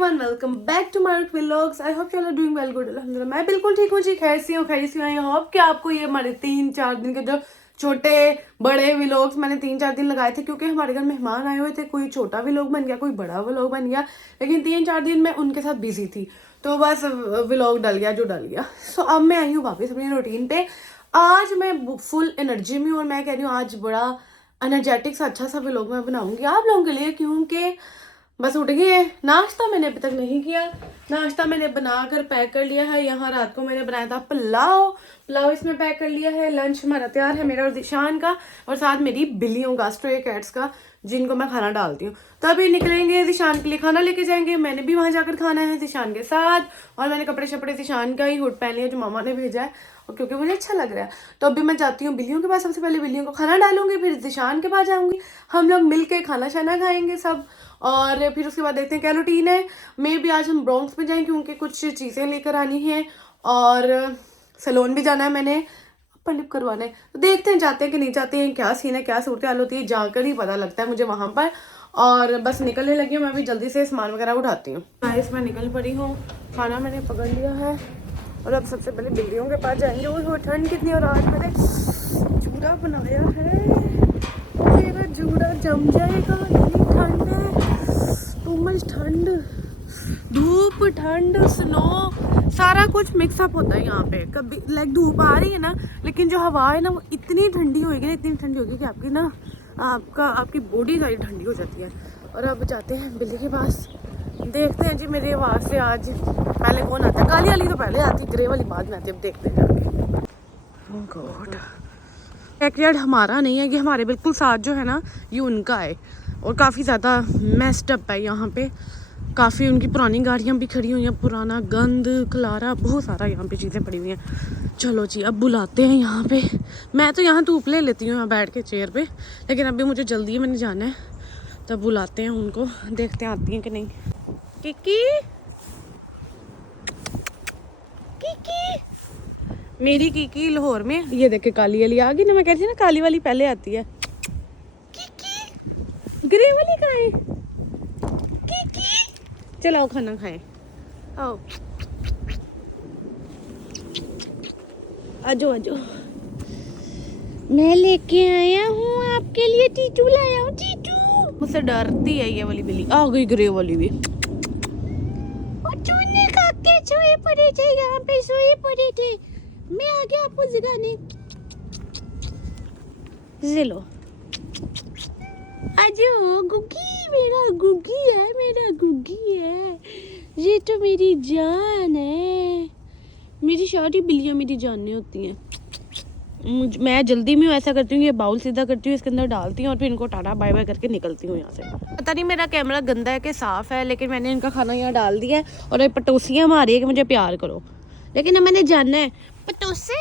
Everyone, welcome back to my vlogs. I hope you are doing well good. अल्हम्दुलिल्लाह मैं बिल्कुल ठीक हूँ जी, खैर हूँ। आई होप कि आपको ये हमारे 3-4 दिन के जो छोटे बड़े व्लॉग्स मैंने 3-4 दिन लगाए थे, क्योंकि हमारे घर मेहमान आए हुए थे। कोई छोटा व्लॉग बन गया, कोई बड़ा व्लॉग बन गया, लेकिन 3-4 दिन मैं उनके साथ बिजी थी, तो बस व्लॉग डल गया जो डल गया। सो अब मैं आई हूँ वापस अपनी रूटीन पे। आज मैं फुल एनर्जी में हूँ और मैं कह रही हूँ आज बड़ा एनर्जेटिक सा अच्छा सा व्लॉग मैं बनाऊंगी आप लोगों के लिए, क्योंकि बस उठ गए हैं। नाश्ता मैंने अभी तक नहीं किया। नाश्ता मैंने बनाकर पैक कर लिया है। यहाँ रात को मैंने बनाया था पुलाव इसमें पैक कर लिया है। लंच हमारा तैयार है, मेरा और दिशान का, और साथ मेरी बिल्लियों का, स्ट्रे कैट्स का, जिनको मैं खाना डालती हूँ। तो अभी निकलेंगे, दिशान के लिए खाना लेके जाएंगे। मैंने भी वहां जाकर खाना है दिशान के साथ, और मैंने कपड़े शपड़े दिशान का ही हुड पहन लिया जो मामा ने भेजा है, और क्योंकि मुझे अच्छा लग रहा है। तो अभी मैं जाती हूँ बिल्लियों के पास। सबसे पहले बिल्लियों को खाना डालूंगी, फिर दिशान के पास जाऊंगी। हम लोग मिलके खाना शाना खाएंगे सब, और फिर उसके बाद देखते हैं क्या रूटीन है। मे भी आज हम ब्रोंक्स में जाएं, क्योंकि कुछ चीज़ें लेकर आनी है, और सैलून भी जाना है मैंने, अपर लिप करवाना है। तो देखते हैं जाते हैं कि नहीं जाते हैं, क्या सीन है, क्या सूरत हाल होती है, जाकर ही पता लगता है मुझे वहाँ पर। और बस निकलने लगी हूँ मैं भी, जल्दी से सामान वगैरह उठाती हूँ। गाइस मैं निकल पड़ी हूँ, खाना मैंने पकड़ लिया है, और अब सबसे पहले बिल्लियों के पास जाएंगे। वो ठंड कितनी, और आज मैंने जूड़ा बनाया है, मेरा जूड़ा जम जाएगा। इतनी ठंड है, टू मच ठंड, धूप, ठंड, स्नो, सारा कुछ मिक्सअप होता है यहाँ पे। कभी लाइक धूप आ रही है ना, लेकिन जो हवा है ना वो इतनी ठंडी होगी ना, इतनी ठंडी होगी कि आपकी ना आपकी बॉडी सारी ठंडी हो जाती है। और अब जाते हैं बिल्ली के पास, देखते हैं जी मेरी आवाज़ से आज पहले कौन आता है। काली वाली तो पहले आती, ग्रे वाली बाद में आती है। अब देखते हैं जाके। ओह गॉड, बैकयार्ड हमारा नहीं है, ये हमारे बिल्कुल साथ जो है ना ये उनका है, और काफ़ी ज़्यादा मेस्ड अप है यहाँ पे। काफ़ी उनकी पुरानी गाड़ियाँ भी खड़ी हुई हैं, पुराना गंद खलारा बहुत सारा यहाँ पे चीज़ें पड़ी हुई हैं। चलो जी अब बुलाते हैं यहाँ पे। मैं तो यहाँ धूप ले लेती हूँ यहाँ बैठ के चेयर पे, लेकिन अभी मुझे जल्दी है, मैंने जाना है। तब बुलाते हैं उनको, देखते हैं आती हैं कि नहीं। किकी किकी, मेरी कीकी लाहौर में, ये देखे काली वाली आ गई ना। मैं कह रही थी ना काली वाली पहले आती है। कीकी, ग्रे वाली कहाँ है? कीकी, चलाओ खाना खाएं, आओ आजो आजो। मैं लेके आया हूँ आपके लिए, टीटू लाया हूँ, टीटू। मुझसे डरती है ये वाली बिल्ली। आ गई ग्रे वाली भी। चूने खाके सोए पड़े थे, यहाँ पे सोए पड़े थे। मैं आ गया आपको जगाने। लो आजो, गुग्गी, मेरा गुग्गी है, मेरा गुग्गी है, ये तो मेरी जान है। मेरी सारी बिल्लियाँ मेरी जानें होती हैं। मैं जल्दी में ऐसा करती हूँ, ये बाउल सीधा करती हूँ, इसके अंदर डालती हूँ, और फिर इनको टाटा बाय बाय करके निकलती हूँ यहाँ से। पता नहीं मेरा कैमरा गंदा है कि साफ है, लेकिन मैंने इनका खाना यहाँ डाल दिया है, और ये पटोसियाँ मारी है कि मुझे प्यार करो, लेकिन अब मैंने जानना है पटोसे।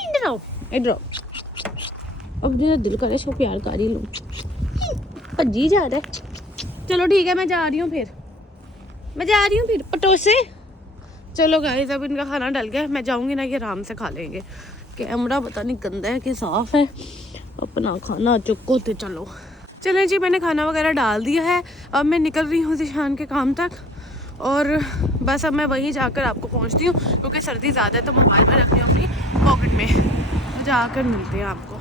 इधर आओ, इधर आओ। अब मेरा दिल करे इसको प्यार कर ही लूँ, भज्जी जा रहा है। चलो ठीक है, मैं जा रही हूँ फिर पटोसे। चलो गाइस अब इनका खाना डल गया, मैं जाऊंगी ना, ये आराम से खा लेंगे। कैमरा पता नहीं गंदा है कि साफ है। अपना खाना चुको तो चले जी, मैंने खाना वगैरह डाल दिया है। अब मैं निकल रही हूँ दिशान के काम तक, और बस अब मैं वहीं जाकर आपको पहुँचती हूँ, क्योंकि सर्दी ज़्यादा है, तो मोबाइल में रखती हूँ अपनी पॉकेट में। तो जाकर मिलते हैं आपको।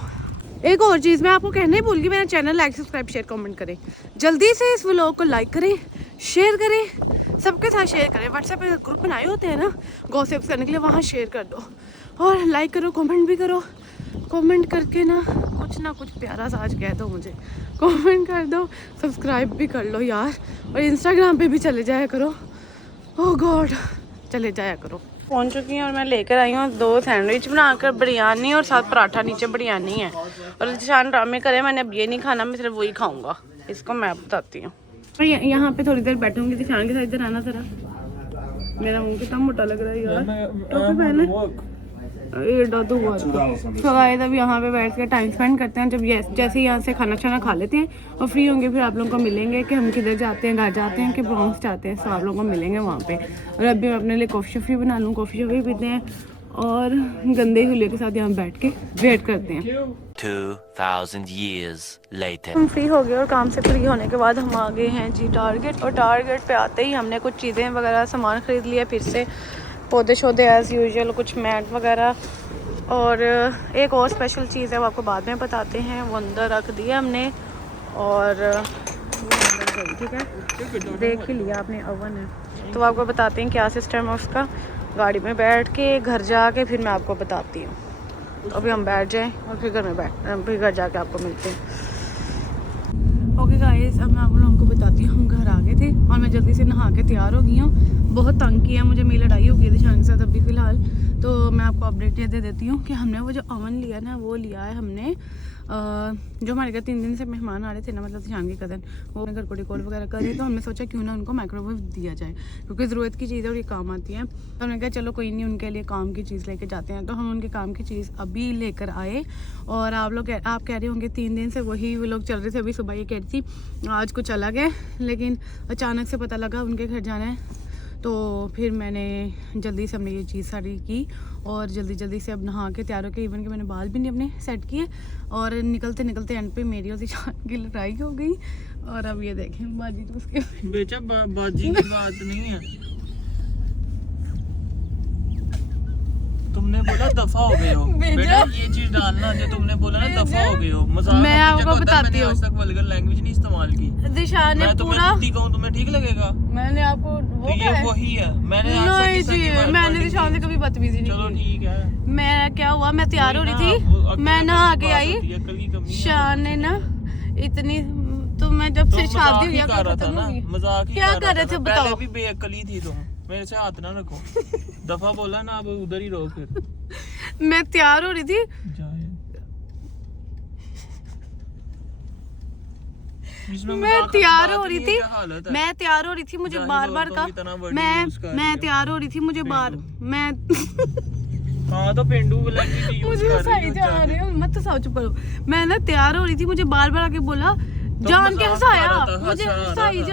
एक और चीज़ मैं आपको कहने ही भूल गई, मेरा channel like, subscribe, share, comment करें। जल्दी से इस व्लॉग को लाइक करें, शेयर करें, सबके साथ शेयर करें। व्हाट्सएप पे ग्रुप बनाए होते हैं ना गॉसिप्स करने के लिए, वहाँ शेयर कर दो, और लाइक करो, कमेंट भी करो। कमेंट करके ना कुछ प्यारा सा आज कह दो मुझे, कमेंट कर दो, सब्सक्राइब भी कर लो यार, और इंस्टाग्राम पे भी चले जाया करो। ओह गॉड, चले जाया करो। पहुंच चुकी हैं, और मैं लेकर आई हूँ 2 सैंडविच बनाकर, बिरयानी और साथ पराठा, नीचे बिरयानी है। और दिशान ड्रामे करे, मैंने अब ये नहीं खाना, मैं सिर्फ वही खाऊंगा। इसको मैं बताती हूँ। और यहाँ पे थोड़ी देर बैठूंगी दिशान के साथ। इधर आना जरा, मेरा मुंह कितना मोटा लग रहा है यार, टोपी पहने। तो गाइस अब यहाँ पे बैठ के टाइम स्पेंड करते हैं। जब जैसे यहाँ से खाना छाना खा लेते हैं और फ्री होंगे, फिर आप लोगों को मिलेंगे कि हम किधर जाते हैं, घर जाते हैं कि ब्रोंक्स जाते हैं। तो आप लोगों को मिलेंगे वहाँ पे। और अभी मैं अपने लिए कॉफ़ी शॉफ़ी बना लूँ, कॉफ़ी शॉफ़ी पीते हैं, और गंदे हुलिये के साथ यहाँ बैठ के वेट करते हैं। 2000 years later. हम फ्री हो गए और काम से फ्री होने के बाद हम आ गए हैं जी टारगेट। और टारगेट पे आते ही हमने कुछ चीज़ें वगैरह सामान ख़रीद लिया, फिर से पौधे शौधे एज़ यूजुअल, कुछ मैट वगैरह। और एक और स्पेशल चीज़ है वो आपको बाद में बताते हैं, वो अंदर रख दिया हमने। और ठीक है, देख ही लिया आपने, ओवन है। तो आपको बताते हैं क्या सिस्टम है उसका। गाड़ी में बैठ के घर जाके फिर मैं आपको बताती हूँ। तो अभी हम बैठ जाएं और फिर घर जाके आपको मिलते हैं। ओके गाइस, अब मैं आप लोगों को बताती हूँ। हम घर आ गए थे और मैं जल्दी से नहा के तैयार हो गई हूँ। बहुत तंग किया मुझे, मेरी लड़ाई हो गई थी शान के साथ अभी फ़िलहाल। तो मैं आपको अपडेट ये दे देती हूँ कि हमने वो जो ओवन लिया ना, वो लिया है हमने जो हमारे घर 3 दिन से मेहमान आ रहे थे ना, मतलब शान के कज़न, वो घर को डेकोर वगैरह कर रहे, तो हमने सोचा क्यों ना उनको माइक्रोवेव दिया जाए, क्योंकि ज़रूरत की चीज़ है और ये काम आती है। तो हमने कहा चलो कोई नहीं, उनके लिए काम की चीज़ लेके जाते हैं। तो हम उनके काम की चीज़ अभी लेकर आए। और आप कह रहे होंगे 3 दिन से वही वो लोग चल रहे थे। अभी सुबह ये कह रही थी आज कुछ अलग है, लेकिन अचानक से पता लगा उनके घर जाना है। तो फिर मैंने जल्दी से हमने ये चीज़ सारी की और जल्दी से अब नहा के तैयार होकर, इवन कि मैंने बाल भी नहीं अपने सेट किए। और निकलते एंड पे मेरी और ज़ीशान की लड़ाई हो गई। और अब ये देखें बाजी तो उसके बेटा बाजी की बात नहीं है, तुमने बोला दफा हो गए हो बेटा, ये चीज डालना जो तुमने बोला ना, दफा हो गए हो। मजाक मैं आपको बताती हूँ, आज तक वल्गर लैंग्वेज नहीं इस्तेमाल की। ज़ीशान ने पूरा, कहूँ तुम्हें ठीक लगेगा? मैंने आपको वो तो ये वही है, मैंने आज तक मैंने ज़ीशान से कभी बदतमीजी नहीं चलो की। ठीक है। मैं क्या हुआ, मैं तैयार हो रही थी, मैं नहा के आई, शान ने ना इतनी, तो मैं जब से शादी हुई कर रहा था ना, मजाक ही क्या कर रहे थे बताओ। पहले भी बेअक्ली थी तुम, मेरे से हाथ ना रखो। दफा बोला ना, अब उधर ही रहो फिर। मैं तैयार हो रही थी, मैं तैयार हो रही थी, मुझे बार का मैं तैयार हो रही थी, मुझे बार मैं हाँ तो पेंडू लैंग्वेज यूज कर रही हो, जा रही हूं, मत सोच पड़ो। मैं ना तैयार हो रही थी, मुझे बार आके बोला, जान के हंसाया मुझे, हंसाई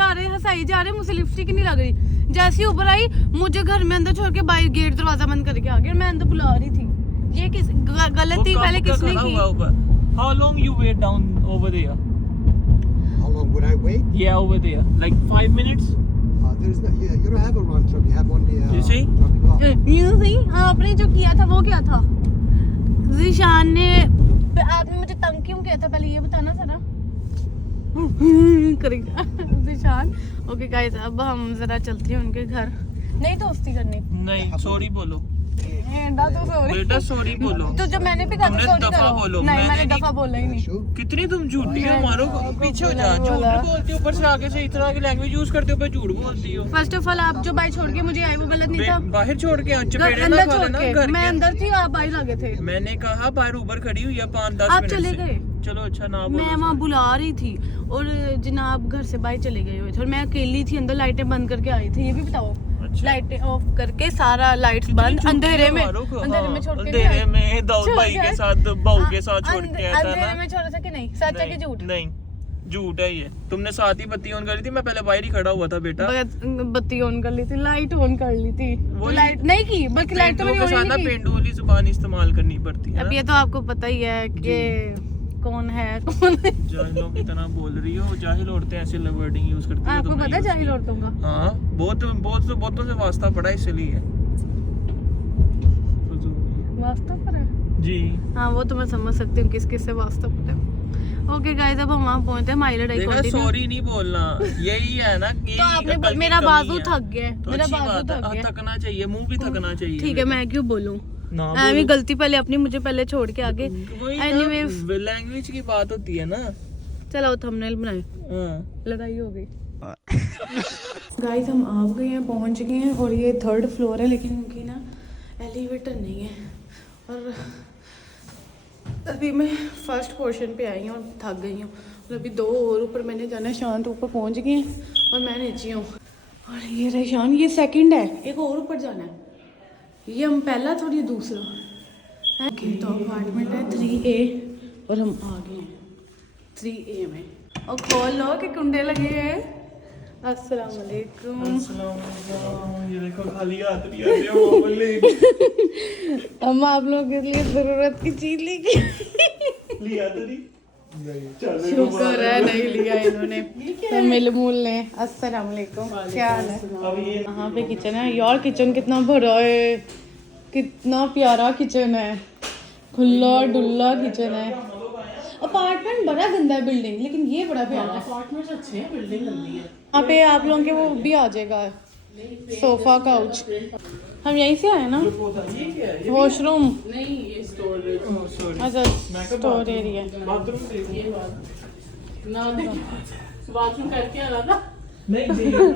जा रहे, मुझे लिपस्टिक नहीं लग रही। जैसे ही ऊपर आई, मुझे घर में अंदर छोड़ के बाहर गेट दरवाजा बंद करके आ गया। मैं अंदर बुला रही थी, ये किस गलती पहले किसने की? How long you wait down over there? How long would I wait? Yeah, over there. Like 5 minutes? There's no, you don't have a run truck. You have only You see? You see? आपने जो किया था वो क्या था? ज़ीशान ने, आपने मुझे तंग क्यों किया था, पहले ये बताना जरा। करेगा ज़ीशान। ओके गाइस, अब हम जरा चलते हैं उनके घर। नहीं दोस्ती करनी, नहीं सॉरी बोलो बेटा, सॉरी बोलो। तो जब मैंने भी कहा सॉरी दफा बोलो। नहीं, मैंने दफा बोला ही नहीं। कितनी तुम झूठी हो, मारो पीछे हो जा। झूठ बोलती हो, ऊपर से आगे से इस तरह की लैंग्वेज यूज करते हो, पर झूठ बोलती हो। फर्स्ट ऑफ ऑल आप जो बाइक छोड़ के मुझे आए वो गलत नहीं था। बाहर छोड़ के चपेड़े ना खा लेना घर के। मैं अंदर थी, आप बाहर लगे थे। मैंने कहा बाहर ऊबर खड़ी हुई है 5-10 आप मिनट चले गए। चलो अच्छा ना बोलो। मैं वहाँ बुला रही थी और जनाब घर से बाहर चले गए हुए थे और मैं अकेली थी, अंदर लाइटें बंद करके आई थी। ये भी बताओ, लाइटें ऑफ करके सारा लाइट्स बंद, अंधेरे में छोड़ के, अंधेरे में दाऊद भाई के साथ, बहू के साथ छोड़ के आया था ना। अंधेरे में छोड़ा था कि नहीं? सच है कि झूठ? नहीं झूठ है ये। तुमने साथ ही बत्ती ऑन करी थी, मैं पहले बाहर ही खड़ा हुआ था बेटा। बत्ती ऑन कर ली थी, लाइट ऑन कर ली थी, वो लाइट नहीं की, बल्कि लाइट तो मैंने ऑन नहीं की। पेंडू वाली जुबान इस्तेमाल करनी पड़ती है। अब ये तो आपको पता ही है कि कौन है कौन है। जाहिलों की तरह बोल रही हो, जाहिल औरतें ऐसे वर्डिंग यूज करती हैं। आपको पता है जाहिल औरतों का? हाँ, बहुतों से वास्ता पड़ा इसलिए। वास्ता पड़ा जी हाँ, वो तो मैं समझ सकती हूँ किस किस से वास्ता पड़ा है। ओके गाइस, अब हम वहाँ पहुँचते हैं, हमारी लड़ाई कंटिन्यू। सॉरी नहीं बोलना, यही है ना कि तो आपने मेरा बाजू थक गया, मेरा बाजू थक गया। थकना चाहिए, मुंह भी थकना चाहिए। ठीक है, मैं क्यों बोलूँ? ना गलती पहले अपनी, मुझे पहले छोड़ के आगे। एनीवेज लैंग्वेज की बात होती है ना। चलो थंबनेल बनाए, लड़ाई हो गई। गाइस, हम आ गए हैं, पहुंच गए हैं और ये 3rd फ्लोर है, लेकिन उनकी ना एलिवेटर नहीं है। और अभी मैं फर्स्ट पोर्शन पे आई हूँ और थक गई हूँ। और अभी 2 और ऊपर मैंने जाना है, शांत ऊपर पहुंच गए हैं और मैं नीचे हूँ। और ये रहे शान, ये 2nd है, एक और ऊपर जाना है। ये हम पहला थोड़ी, ये दूसरा है। तो अपार्टमेंट है 3A और हम आ गए हैं 3A में। और खोल लो कि कुंडे लगे हैं। अस्सलाम वालेकुम। ये देखो खाली हाथ नहीं आते हो। हम आप लोगों के लिए जरूरत की चीज लेके लिया तो नहीं शुक्र है नहीं लिया इन्होंने। तो मिल मूल ने। अस्सलाम वालेकुम, क्या हाल है? यहाँ पे किचन है यार, किचन कितना बड़ा है, कितना प्यारा किचन है, खुला डुल्ला किचन है। अपार्टमेंट बड़ा गंदा है बिल्डिंग, लेकिन ये बड़ा प्यारा है। अपार्टमेंट अच्छे हैं, बिल्डिंग गंदी है। यहाँ पे आप लोगों के वो भी आ जाएगा, सोफा काउच। हम यहीं से आए ना, वॉशरूम नहीं ये स्टोर अच्छा स्टोर एरिया। बाथरूम देखो ना बाथरूम करके आ रहा था। नहीं देखो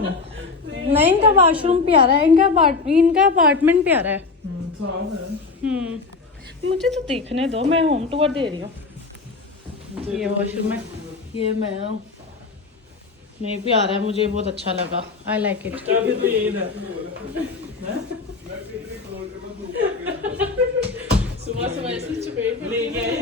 नहीं, इनका वॉशरूम प्यारा है, इनका अपार्टमेंट प्यारा है। साफ है। मुझे तो देखने दो, मैं होम टूर दे रही हूँ। ये वॉशरूम है, ये मैं हूँ। नहीं प्यारा है, मुझे बहुत अच्छा लगा, आई लाइक इट। अभी तो यही था सुबह सुबह ऐसे चपेट में लेके आए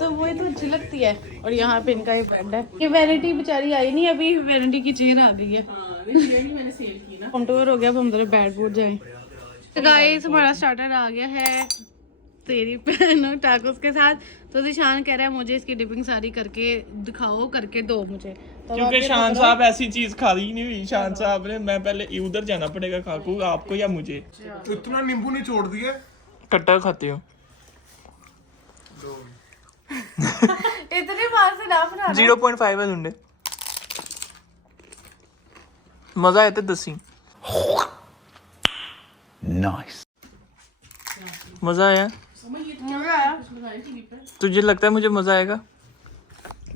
तो वो तो अच्छी लगती है। और यहाँ पे इनका ये बेड है। ये वैनिटी बेचारी आई नहीं अभी, वैनिटी की चेयर आ गई है। हाँ नहीं चेयर मैंने सेल की ना। होम टूर हो गया, अब हम जरा बेड बूट जाएं। तो गाइस हमारा स्टार्टर आ गया है तेरी पैन और टाकोस के साथ। तो दिशान कह रहा है मुझे इसकी डिपिंग सारी करके दिखाओ, करके दो मुझे। तो क्योंकि शान साहब ऐसी चीज खा ही नहीं हुई। शान साहब ने, मैं पहले उधर जाना पड़ेगा काकू, आपको या मुझे। इतना नींबू नहीं छोड़ दिया। खट्टा खाते हो? इतने बार से ना बना 0.5 है लुंडे। मजा आया तो दसी। Nice. मजा आया? तुझे लगता है मुझे मजा आएगा?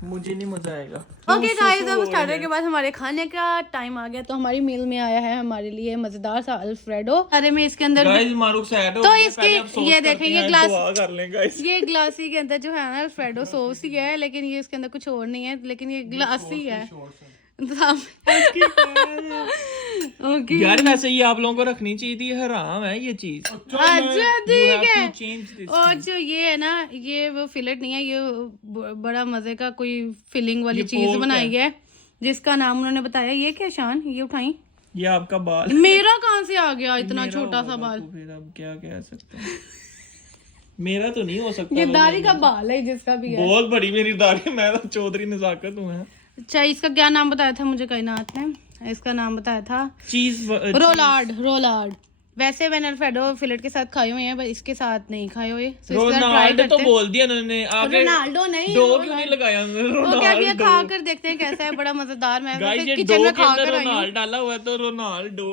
मुझे नहीं मजा आएगा। ओके गाइस, अब स्टार्टर के बाद हमारे खाने का टाइम आ गया। तो हमारी मील में आया है हमारे लिए मजेदार सा अल्फ्रेडो। अरे मैं इसके अंदर गाइस मारूक सैड हो तो गया, इसकी पहले अफसोस ये करते देखें, ये हैं, ग्लास दुआ कर लें गाइस। ये ग्लासी के अंदर जो है ना अल्फ्रेडो सॉस ही है, लेकिन ये इसके अंदर कुछ और नहीं है, लेकिन ये ग्लासी है। ओके यार वैसे ये आप लोगों को रखनी चाहिए थी, हराम है ये चीज। अच्छा ठीक है। Change this और जो ये है ना, ये वो फिलेट नहीं है, ये बड़ा मजे का कोई फिलिंग वाली चीज पोर्क बनाई है, जिसका नाम उन्होंने बताया। ये क्या शान, ये उठाई। ये आपका बाल। मेरा कहाँ से आ गया इतना मेरा छोटा सा होगा बाल? तो फिर अब क्या कह सकते हैं। मेरा तो नहीं हो सकता। ये दाढ़ी का बाल है जिसका भी है। बहुत बड़ी मेरी दाढ़ी, मैं तो चौधरी नजाकत हूँ। अच्छा इसका क्या नाम बताया था मुझे कायनात ने? इसका नाम बताया था चीज रोलार्ड। वैसे मैंने अल्फ्रेडो फिलेट के साथ खाए हुए हैं, पर इसके साथ नहीं खाए हुए। तो इसके साथ ट्राई रोनाल्डो करते तो हैं। बोल दिया उन्होंने आगे। रोनाल्डो नहीं, डो क्यों नहीं लगाया उन्होंने? वो क्या भी है, रोनाल्डो। खा कर देखते हैं कैसा है, बड़ा मजेदार। मैं गाइस ये किचन डो में के खा अंदर कर आई हूँ। रोनाल्डो डाला हुआ है तो रोनाल्डो।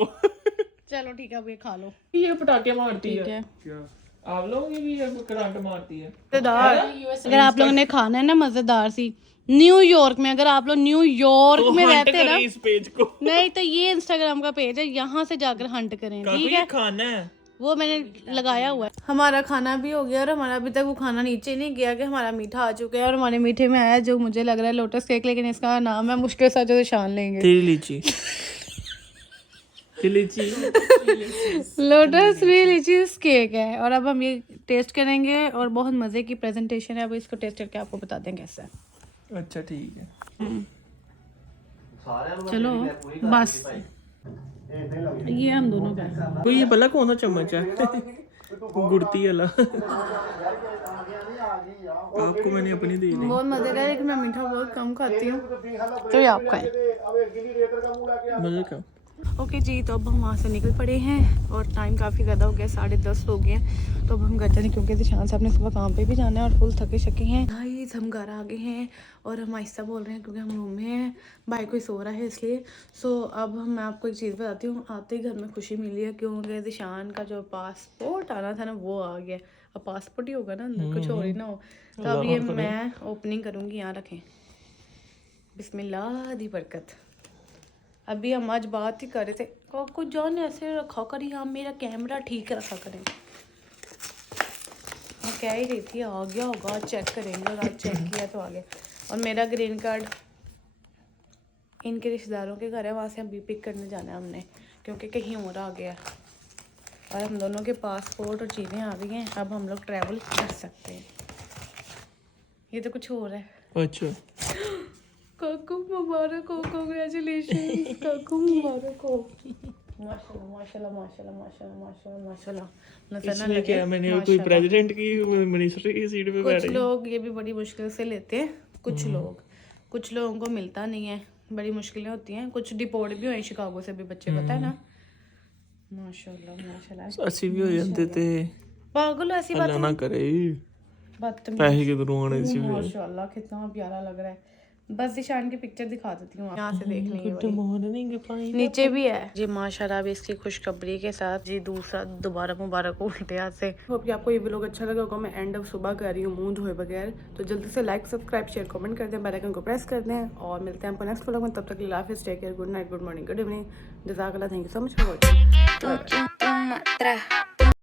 चलो ठीक है, अब ये खा लो। ये पटाखे मारती ठीक है। है आप लोगों की भी करंट मारती है। मजेदार। अगर आप लोगों ने खाना है ना मजेदार सी, न्यूयॉर्क में, अगर आप लोग न्यूयॉर्क में हंट रहते हैं ना, करें इस पेज को। नहीं तो ये इंस्टाग्राम का पेज है, यहाँ से जाकर हंट करें, काकू ठीक ये है? खाना है। वो मैंने लगाया हुआ है। हमारा खाना भी हो गया और हमारा अभी तक वो खाना नीचे नहीं गया कि हमारा मीठा आ चुका है। और हमारे मीठे में आया जो मुझे लग रहा है लोटस केक, लेकिन इसका नाम है मुश्किल सा जो शान लेंगे। तेरी लीची। लीची। लोटस भी लीचीज केक है। और अब हम ये टेस्ट करेंगे और बहुत मजे की प्रेजेंटेशन है। अब इसको टेस्ट करके आपको बता दें कैसा है। अच्छा ठीक है। चलो बस ये हम दोनों का है। कोई ये भला कौन सा चम्मच है? गुड़ती वाला। आपको मैंने अपनी दे दी। बहुत मजेदार है, लेकिन मैं मीठा बहुत कम खाती हूँ, तो ये आप खाएं। मजे का। ओके जी, तो अब हम वहाँ से निकल पड़े हैं और टाइम काफ़ी ज़्यादा हो गया, 10:30 हो गए हैं। तो अब हम घर जाने, क्योंकि दिशान साहब ने सुबह काम पे भी जाना है और फुल थके शके हैं। गाइस हम घर आ गए हैं और हम आहिस्ता बोल रहे हैं क्योंकि हम रूम में हैं, भाई कोई सो रहा है इसलिए। सो अब मैं आपको एक चीज़ बताती हूँ। आते ही घर में खुशी मिली है क्योंकि दिशान का जो पासपोर्ट आना था ना वो आ गया। अब पासपोर्ट ही होगा ना, अंदर कुछ और ही ना हो। तो अब ये मैं ओपनिंग करूँगी। यहाँ रखें, बिस्मिल्लाह दी बरकत। अभी हम आज बात ही कर रहे थे, कुछ जान ऐसे रखा करी, हम मेरा कैमरा ठीक रखा करें। मैं कह ही रही थी आ गया होगा, चेक करेंगे, और आज चेक किया तो आ गया। और मेरा ग्रीन कार्ड इनके रिश्तेदारों के घर है, वहाँ से अभी पिक करने जाना है हमने, क्योंकि कहीं और आ गया। और हम दोनों के पासपोर्ट और चीज़ें आ गई हैं, अब हम लोग ट्रैवल कर सकते हैं। ये तो कुछ और है। अच्छा काकू मुबारक हो, कांग्रेचुलेशन काकू मुबारक हो। माशाल्लाह माशाल्लाह माशाल्लाह माशाल्लाह माशाल्लाह माशाल्लाह नजर ना इसमें लगे क्या मैंने कोई प्रेसिडेंट की मिनिस्टर की सीट पे कुछ लोग ये भी बड़ी मुश्किल से लेते हैं कुछ लोगों को मिलता नहीं है, बड़ी मुश्किलें होती हैं। कुछ डिपोर्ट भी हुए शिकागो से भी बच्चे, पता है ना। माशाल्लाह माशाल्लाह ਅਸੀਂ ਵੀ ਹੋ ਜਾਂਦੇ ਤੇ पागल ऐसी बात ਅੱਲਾ ਨਾ ਕਰੇ बात ਪੈਸੇ ਕਿਧਰੋਂ ਆਣੇ ਸੀ माशाल्लाह कितना प्यारा लग रहा है। बस ईशान की पिक्चर दिखा देती हूँ, यहाँ से देख लेंगे वाली। मॉर्निंग पानी नीचे भी है जी माशाल्लाह भी इसकी खुशखबरी के साथ जी दूसरा दोबारा मुबारक उल्टे हाथ से। होप कि आपको ये व्लॉग अच्छा लगा होगा। मैं एंड ऑफ सुबह कर रही हूँ मुंह धोए बगैर, तो जल्दी से लाइक सब्सक्राइब शेयर कमेंट कर दें, बेल आइकन को प्रेस कर दें और मिलते हैं आपको नेक्स्ट व्लॉग में। तब तक अल्लाह हाफिज़, take care, good night, good morning, good evening, जज़ाकल्लाह, thank you so much for watching.